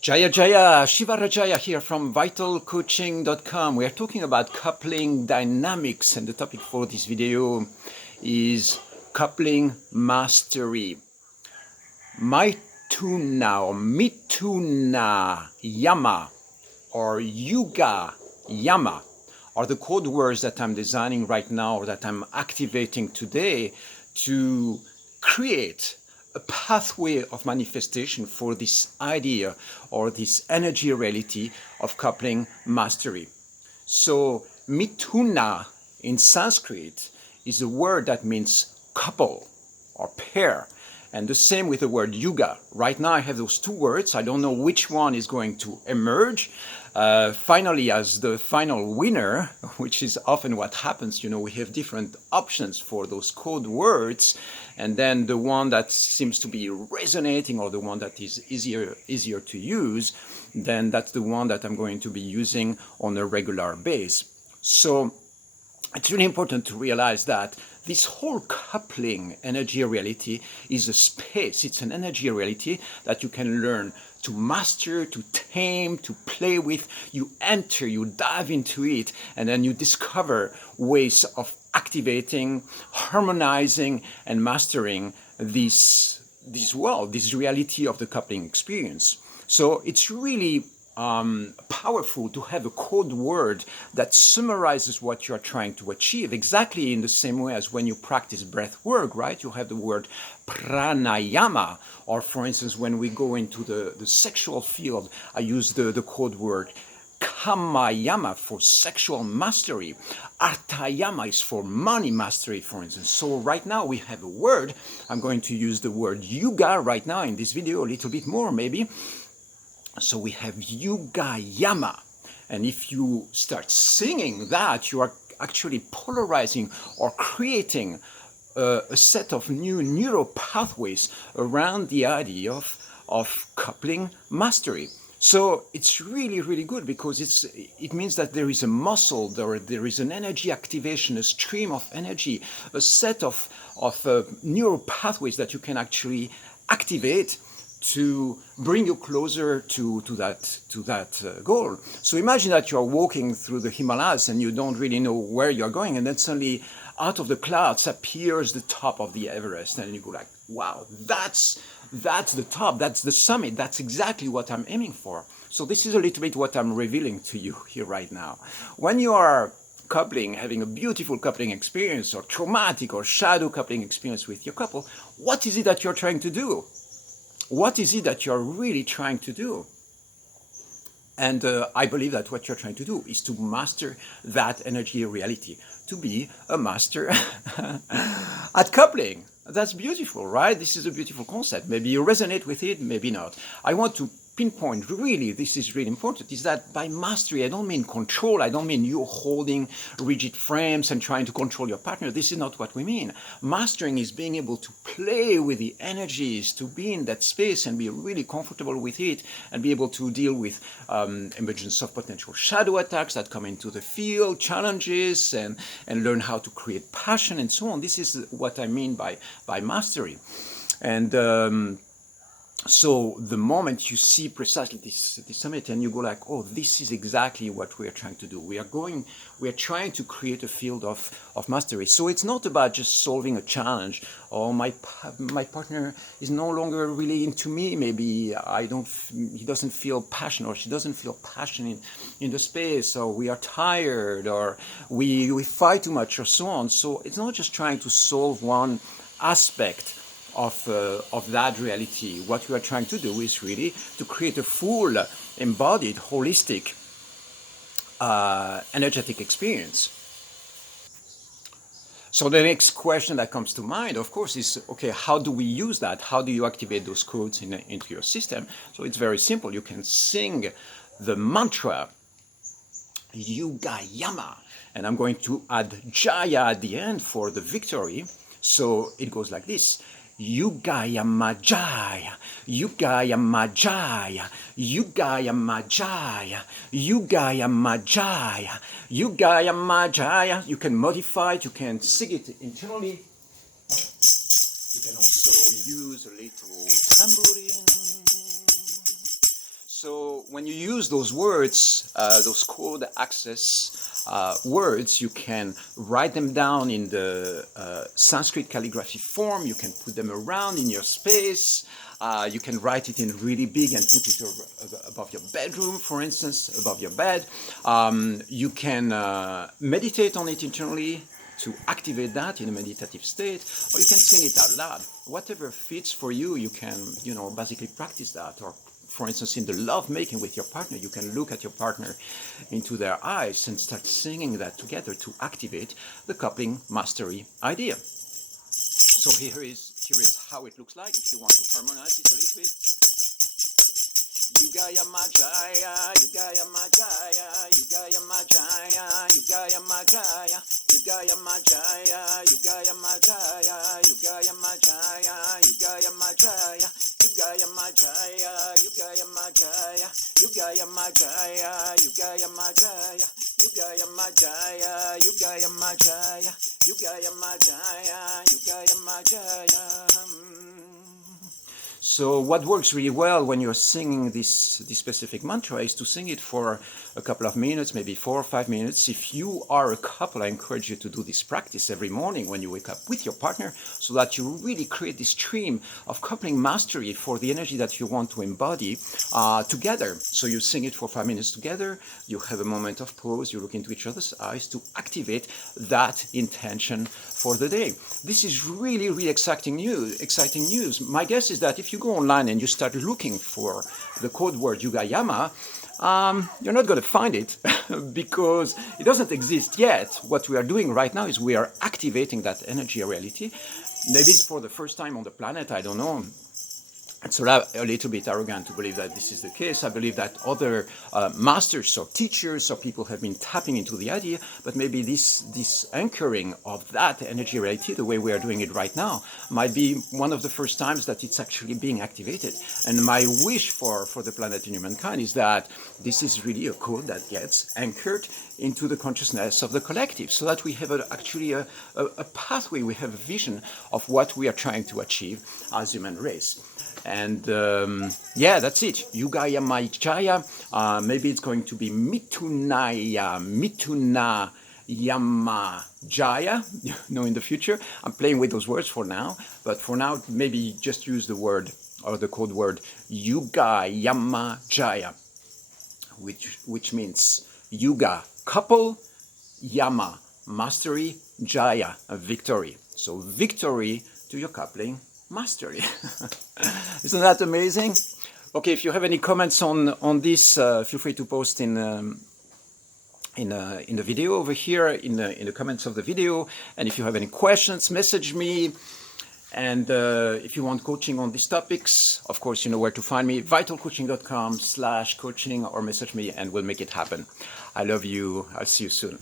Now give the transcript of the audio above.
Jaya Jaya, Shivara Jaya here from vitalcoaching.com. We are talking about coupling dynamics, and the topic for this video is coupling mastery. Mituna Yama or Yuga Yama are the code words that I'm designing right now, or that I'm activating today to create a pathway of manifestation for this idea or this energy reality of coupling mastery. So Mituna in Sanskrit is a word that means couple or pair. And the same with the word Yuga. Right now I have those two words. I don't know which one is going to emerge. Finally, as the final winner, which is often what happens, we have different options for those code words. And then the one that seems to be resonating, or the one that is easier to use, then that's the one that I'm going to be using on a regular basis. So it's really important to realize that this whole coupling energy reality is a space. It's an energy reality that you can learn to master, to tame, to play with. You enter, you dive into it, and then you discover ways of activating, harmonizing, and mastering this world, this reality of the coupling experience. So it's really powerful to have a code word that summarizes what you're trying to achieve, exactly in the same way as when you practice breath work, right? You have the word pranayama, or for instance, when we go into the sexual field, I use the code word Kamayama for sexual mastery. Artayama is for money mastery, for instance. So right now we have a word. I'm going to use the word Yuga right now in this video, a little bit more maybe. So we have Yuga Yama. And if you start singing that, you are actually polarizing or creating a set of new neural pathways around the idea of coupling mastery. So it's really, really good, because it means that there is a muscle, there is an energy activation, a stream of energy, a set of neural pathways that you can actually activate to bring you closer to that goal. So imagine that you're walking through the Himalayas and you don't really know where you're going, and then suddenly out of the clouds appears the top of the Everest, and you go like, wow, that's the top, that's the summit, that's exactly what I'm aiming for. So this is a little bit what I'm revealing to you here right now. When you are coupling, having a beautiful coupling experience, or traumatic or shadow coupling experience with your couple, what is it that you're trying to do? What is it that you're really trying to do? And I believe that what you're trying to do is to master that energy reality, to be a master at coupling. That's beautiful, right? This is a beautiful concept. Maybe you resonate with it, maybe not. I want to pinpoint, really, this is really important, is that by mastery, I don't mean control. I don't mean you holding rigid frames and trying to control your partner. This is not what we mean. Mastering is being able to play with the energies, to be in that space and be really comfortable with it, and be able to deal with emergence of potential shadow attacks that come into the field, challenges, and learn how to create passion and so on. This is what I mean by mastery. And so the moment you see precisely this summit, and you go like, oh, this is exactly what we are trying to do. We are trying to create a field of mastery. So it's not about just solving a challenge, or my partner is no longer really into me. Maybe he doesn't feel passion, or she doesn't feel passion in the space, or we are tired, or we fight too much, or so on. So it's not just trying to solve one aspect of that reality. What we are trying to do is really to create a full, embodied, holistic, energetic experience. So the next question that comes to mind, of course, is, okay, how do we use that? How do you activate those codes into your system? So it's very simple. You can sing the mantra Yuga Yama, and I'm going to add Jaya at the end for the victory. So it goes like this: Yuga Yama Jaya, Yuga Yama Jaya, Yuga Yama Jaya, Yuga Yama Jaya, Yuga Yama Jaya. You can modify it, you can sing it internally. You can also use a little tambourine. So So when you use those words, those code access words, you can write them down in the Sanskrit calligraphy form. You can put them around in your space. You can write it in really big and put it above your bedroom, for instance, above your bed. You can meditate on it internally to activate that in a meditative state, or you can sing it out loud. Whatever fits for you, you can, basically practice that. Or, for instance, in the love making with your partner, you can look at your partner into their eyes and start singing that together to activate the coupling mastery idea. So here is how it looks like if you want to harmonize it a little bit. Yuga Yama Jaya, Yuga Yama Jaya, Yuga Yama Jaya, Yuga Yama Jaya, Yuga Yama Jaya, Yuga Yama Jaya, Yuga Yama Jaya, Yuga Yama Jaya, Yuga Yama Jaya, Yuga Yama Jaya, Yuga Yama Jaya, Yuga Yama Jaya, Yuga Yama Jaya, Yuga Yama Jaya, Yuga Yama Jaya, Yuga Yama Jaya. So what works really well when you're singing this specific mantra is to sing it for a couple of minutes, maybe 4 or 5 minutes. If you are a couple, I encourage you to do this practice every morning when you wake up with your partner, so that you really create this stream of coupling mastery for the energy that you want to embody together. So you sing it for 5 minutes together, you have a moment of pause, you look into each other's eyes to activate that intention for the day. This is really, really exciting news. My guess is that if you go online and you start looking for the code word Yuga Yama, you're not going to find it because it doesn't exist yet. What we are doing right now is we are activating that energy reality. Maybe it's for the first time on the planet, I don't know. It's a little bit arrogant to believe that this is the case. I believe that other masters or teachers or people have been tapping into the idea, but maybe this anchoring of that energy reality, the way we are doing it right now, might be one of the first times that it's actually being activated. And my wish for the planet and humankind is that this is really a code that gets anchored into the consciousness of the collective, so that we have actually a pathway, we have a vision of what we are trying to achieve as human race. And yeah, that's it. Yuga Yama Jaya. Maybe it's going to be Mituna Yama Jaya, in the future. I'm playing with those words for now, but for now, maybe just use the word or the code word Yuga Yama Jaya, which means Yuga, couple, Yama, mastery, Jaya, victory. So victory to your coupling mastery. Isn't that amazing? Okay, if you have any comments on this, feel free to post in the video over here, in the comments of the video. And if you have any questions, message me. And if you want coaching on these topics, of course, you know where to find me, vitalcoaching.com/coaching, or message me and we'll make it happen. I love you. I'll see you soon.